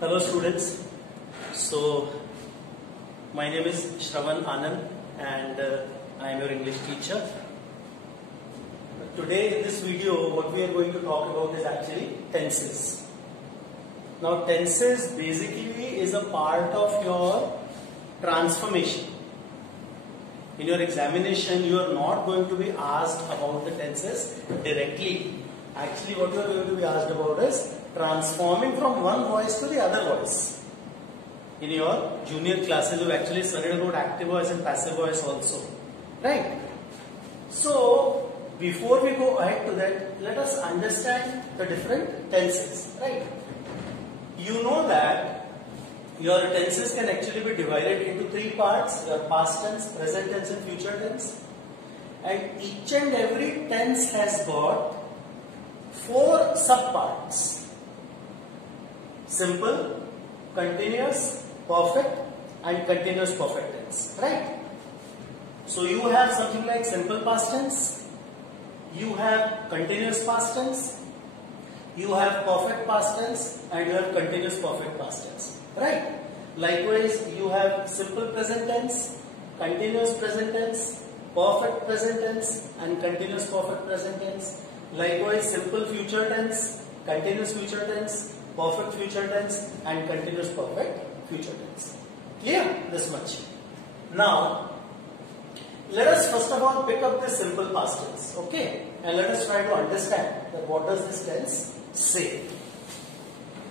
Hello students. So my name is Shravan Anand and I am your English teacher. Today in this video what we are going to talk about is actually tenses. Now tenses basically is a part of your transformation. In your examination you are not going to be asked about the tenses directly. Actually what you are going to be asked about is transforming from one voice to the other voice. In your junior classes you actually studied about active voice and passive voice also. Right? So before we go ahead to that, let us understand the different tenses. Right? You know that your tenses can actually be divided into three parts: your past tense, present tense and future tense. And each and every tense has got four subparts: simple, continuous, perfect and continuous perfect tense. Right? So you have something like simple past tense, you have continuous past tense, you have perfect past tense and you have continuous perfect past tense. Right? Likewise you have simple present tense, continuous present tense, perfect present tense and continuous perfect present tense. Likewise simple future tense, continuous future tense, perfect future tense and continuous perfect future tense. Clear? This much. Now let us first of all pick up the simple past tense. Okay? And let us try to understand that what does this tense say.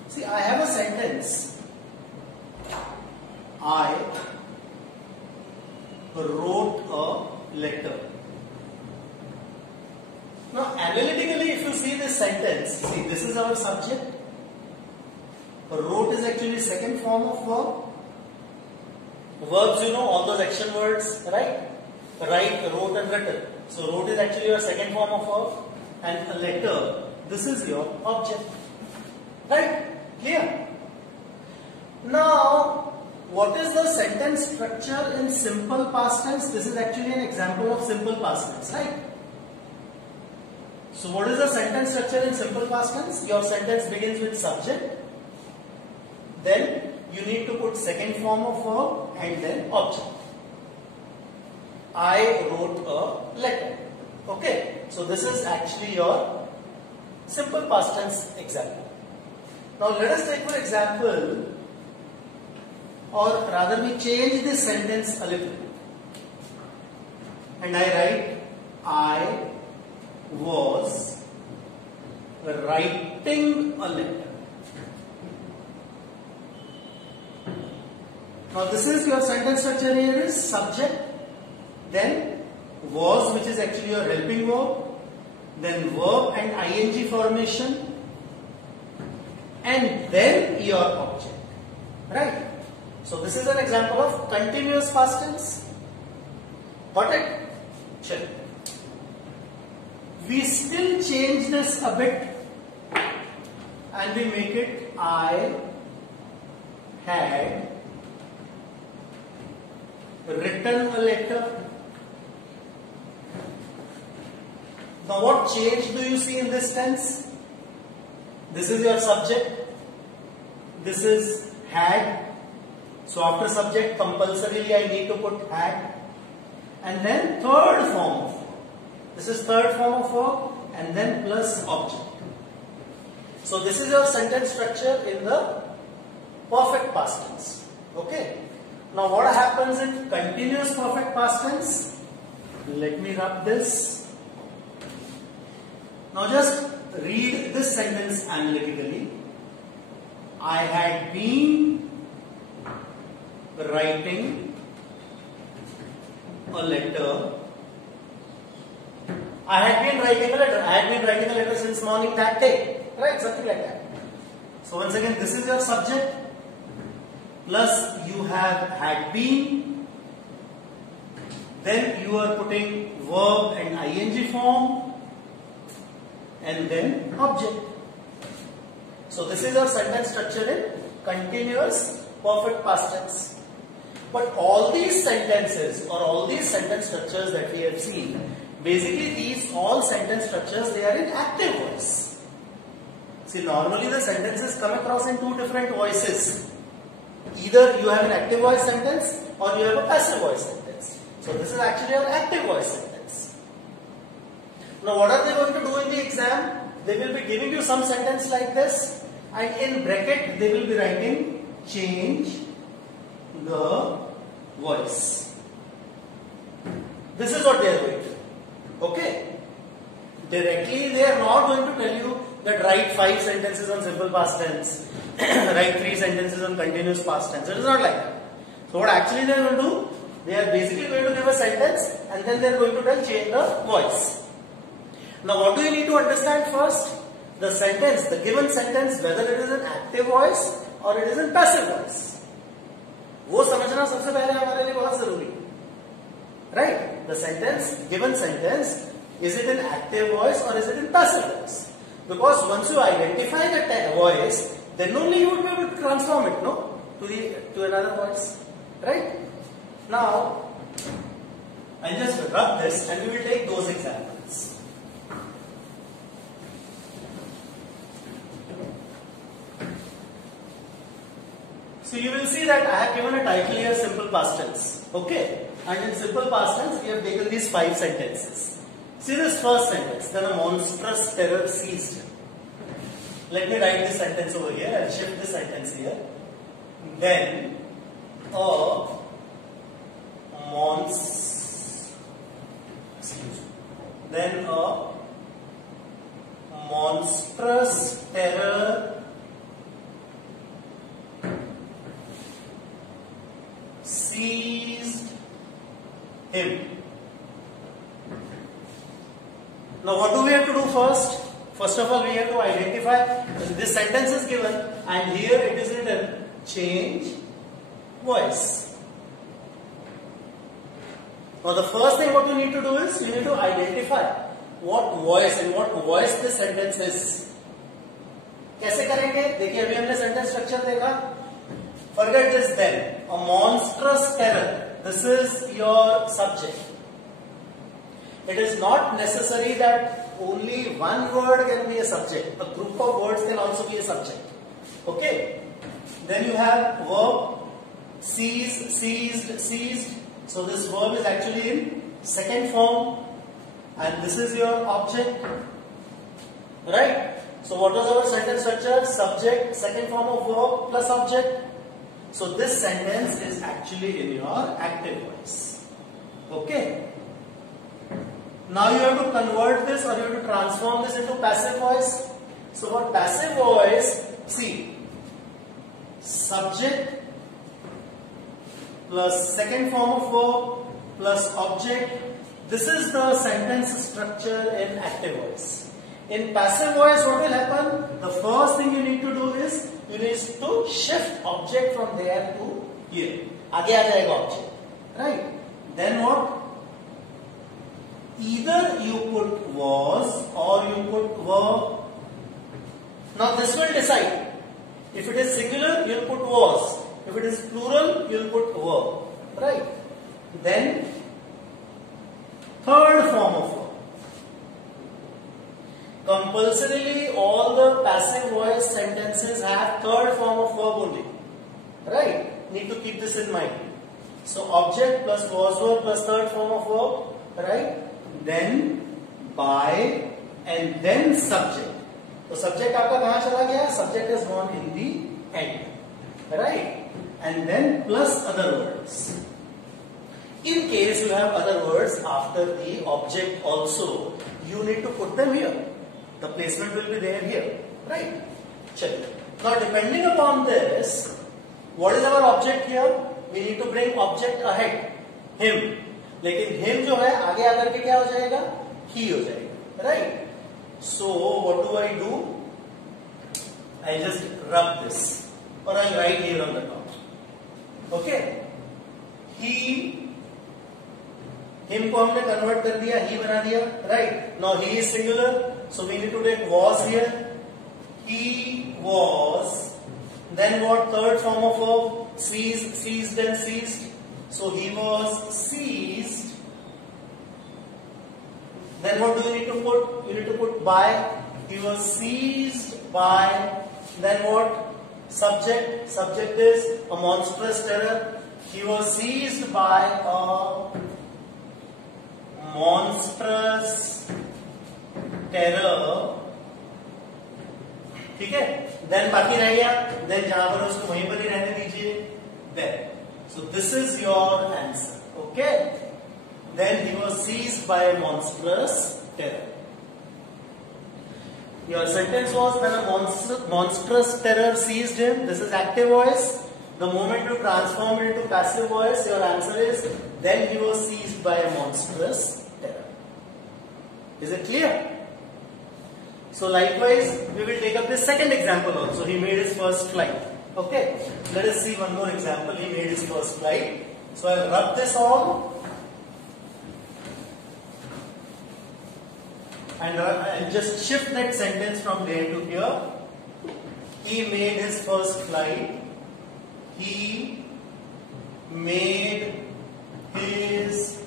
See, I have a sentence. I wrote a letter. Now analytically if you see this sentence, see this is our subject. Wrote is actually second form of verb. Verbs, you know, all those action words, right? Write, wrote and written. So wrote is actually your second form of verb and a letter, this is your object. Right? Clear? Now, what is the sentence structure in simple past tense? This is actually an example of simple past tense, right? So what is the sentence structure in simple past tense? Your sentence begins with subject, then you need to put second form of verb and then object. I wrote a letter. Okay, so this is actually your simple past tense example. Now let us take for example, or rather we change this sentence a little and I write I was writing a letter. Now this is your sentence structure. Here is subject, then was, which is actually your helping verb, then verb and ing formation, and then your object. Right? So this is an example of continuous past tense. Got it? Check. We still change this a bit and we make it I had written a letter. Now what change do you see in this tense? This is your subject, this is had. So after subject compulsorily I need to put had, and then third form of verb. This is third form of verb and then plus object. So this is your sentence structure in the perfect past tense. Okay. Now what happens in continuous perfect past tense? Let me rub this. Now just read this sentence analytically. I had been writing a letter. I had been writing a letter. I had been writing a letter since morning that day. Right? Something like that. So once again this is your subject. Plus you have had been, then you are putting verb and ing form, and then object. So this is your sentence structure in continuous perfect past tense. But all these sentences or all these sentence structures that we have seen, basically these all sentence structures, they are in active voice. See, normally the sentences come across in two different voices. Either you have an active voice sentence or you have a passive voice sentence. So this is actually an active voice sentence. Now what are they going to do in the exam? They will be giving you some sentence like this, and in bracket they will be writing change the voice. This is what they are going to do. Okay? Directly they are not going to tell you that write 5 sentences on simple past tense, write 3 sentences on continuous past tense. It is not like that. So what actually they are going to do, they are basically going to give a sentence and then they are going to tell change the voice. Now what do you need to understand first? The sentence, the given sentence, whether it is an active voice or it is in passive voice. वो समझना सबसे पहले हमारे लिए बहुत जरूरी है. Right? The sentence, given sentence, is it in active voice or is it in passive voice? Because once you identify the voice, then only you would be able to transform it, no? To another voice. Right? Now, I'll just rub this and we will take those examples. So you will see that I have given a title here, simple past tense. Okay? And in simple past tense, we have taken these 5 sentences. See this first sentence, then a monstrous terror seized. Let me write this sentence over here. I'll shift this sentence here. Then a monstrous terror seized him. Now what do we have to do first? First of all, we have to identify this sentence is given and here it is written change voice. Now the first thing what you need to do is you need to identify what voice, in what voice this sentence is. कैसे करेंगे? देखिए अभी हमने sentence structure देखा. Forget this then. A monstrous terror. This is your subject. It is not necessary that only one word can be a subject. A group of words can also be a subject. Okay? Then you have verb, seized, seized. So this verb is actually in second form. And this is your object. Right? So what was our sentence structure? Subject, second form of verb plus object. So this sentence is actually in your active voice. Okay? Now you have to convert this or you have to transform this into passive voice. So for passive voice, see, subject plus second form of verb plus object. This is the sentence structure in active voice. In passive voice, what will happen? The first thing you need to do is you need to shift object from there to here. आगे आ जाएगा object, right? Then what? Either you put was or you put were. Now this will decide. If it is singular, you'll put was. If it is plural, you'll put were. Right? Then third form of verb. Compulsorily, all the passive voice sentences have third form of verb only. Right? Need to keep this in mind. So object plus was were plus third form of verb. Right? Then by and then subject. So subject आपका कहाँ चला गया? Subject is gone in the end. Right? And then plus other words. In case you have other words after the object also, you need to put them here. The placement will be there here. Right? Check. Now depending upon this, what is our object here? We need to bring object ahead. Him. लेकिन him जो है आगे आकर के क्या हो जाएगा? He हो जाएगा. Right? So what do I do? I just rub this or I'll write here on the top. Okay? He, him को हमने convert कर दिया, he बना दिया. Right? Now he is singular, so we need to take was here. He was. Then what? Third form of verb, seized and seized. So he was seized. Then what do you need to put? You need to put by. He was seized by, then what? Subject. Subject is a monstrous terror. He was seized by a monstrous terror. ठीक है? Then बाकी रह गया. Then जहां पर उसको वहीं पर ही रहने दीजिए. There. So this is your answer. Okay? Then he was seized by a monstrous terror. Your sentence was when a monstrous terror seized him. This is active voice. The moment you transform it into passive voice, your answer is then he was seized by a monstrous terror. Is it clear? So likewise, we will take up the second example also. He made his first flight. Okay. Let us see one more example. He made his first flight. So I will rub this all. And I'll just shift that sentence from there to here. He made his first flight. He made his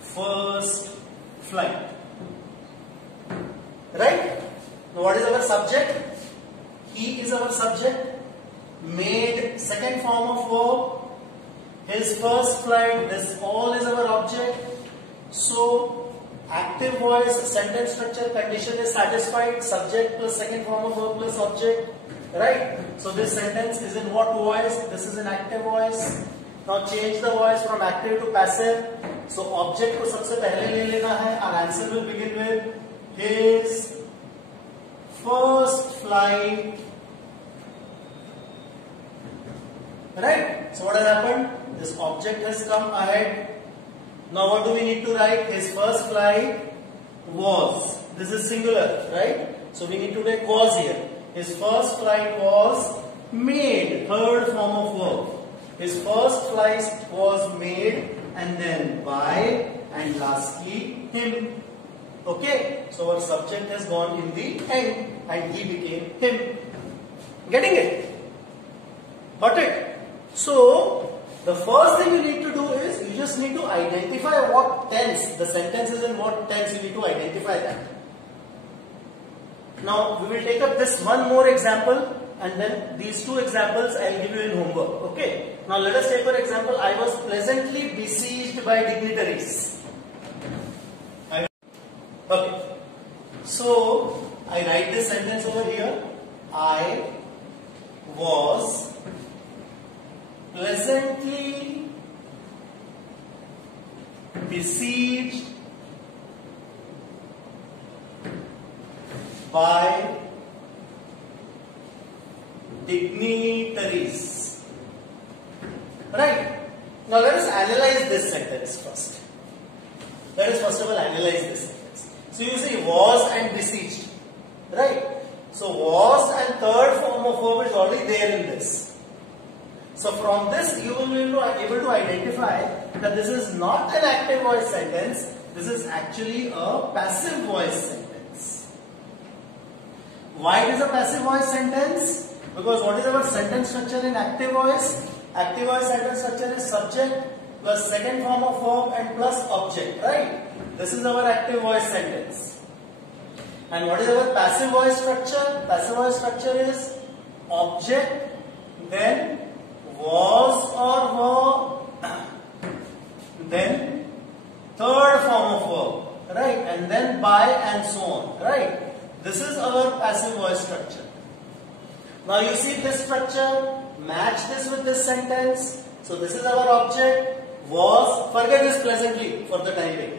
first flight. Right? Now what is our subject? He is our subject. Made, second form of verb. His first flight, this all is our object. So active voice sentence structure condition is satisfied. Subject plus second form of verb plus object. Right? So this sentence is in what voice? This is in active voice. Now change the voice from active to passive. So object को सबसे पहले ले लेना है. Our answer will begin with his first flight. Right? So what has happened? This object has come ahead. Now what do we need to write? His first flight was. This is singular, right? So we need to take was here. His first flight was made. Third form of verb. His first flight was made and then by and lastly him. Okay? So our subject has gone in the end and he became him. Getting it? Got it? So the first thing you need to do is you just need to identify what tense, the sentence is in what tense, you need to identify that. Now we will take up this one more example and then these two examples I will give you in homework. Okay. Now let us take for example, I was pleasantly besieged by dignitaries. Okay. So I write this sentence over here. I was pleasantly besieged by dignitaries. Right? Now let us analyze this sentence first. Let us first of all analyze this sentence. So you see was and besieged. Right? So was and third form of verb is already there in this. So from this you will be able to identify that this is not an active voice sentence. This is actually a passive voice sentence. Why it is a passive voice sentence? Because what is our sentence structure in active voice? Active voice sentence structure is subject plus second form of verb and plus object, right? This is our active voice sentence. And what is our passive voice structure? Passive voice structure is object, then was or were, then third form of verb, right? And then by and so on, right? This is our passive voice structure. Now you see this structure, match this with this sentence. So this is our object, was, forget this pleasantly for the time being.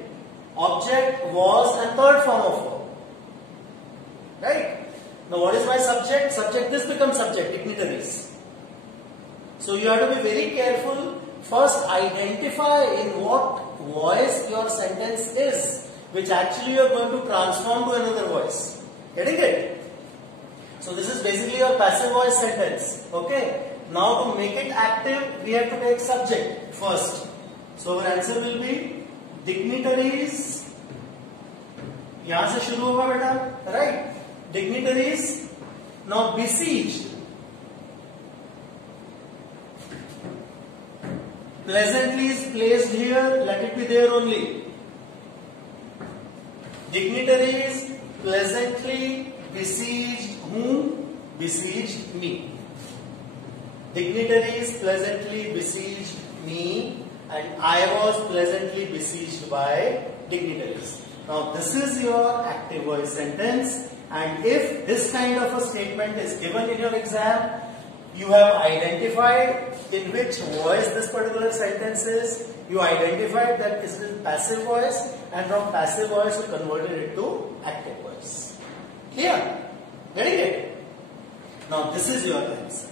Object, was and third form of verb. Right? Now what is my subject? Subject, this becomes subject, dignitaries. So you have to be very careful. First identify in what voice your sentence is, which actually you are going to transform to another voice. Getting it? So this is basically your passive voice sentence. Okay. Now to make it active, we have to take subject first. So our answer will be dignitaries. यहाँ से शुरू होगा बेटा, right? Dignitaries. Now besieged. Pleasantly is placed here, let it be there only. Dignitaries pleasantly besieged whom? Besieged me. Dignitaries pleasantly besieged me, and I was pleasantly besieged by dignitaries. Now this is your active voice sentence, and if this kind of a statement is given in your exam, you have identified in which voice this particular sentence is. You identified that this is passive voice, and from passive voice you converted it to active voice. Clear? Getting it? Now this is your answer.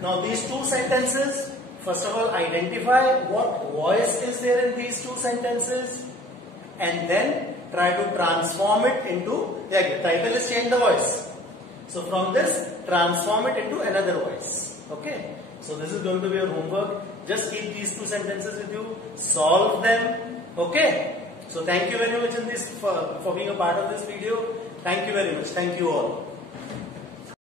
Now these two sentences, first of all identify what voice is there in these two sentences, and then try to transform it into, the title is change the voice. So from this, transform it into another voice. Okay. So this is going to be your homework. Just keep these two sentences with you. Solve them. Okay. So thank you very much for being a part of this video. Thank you very much. Thank you all.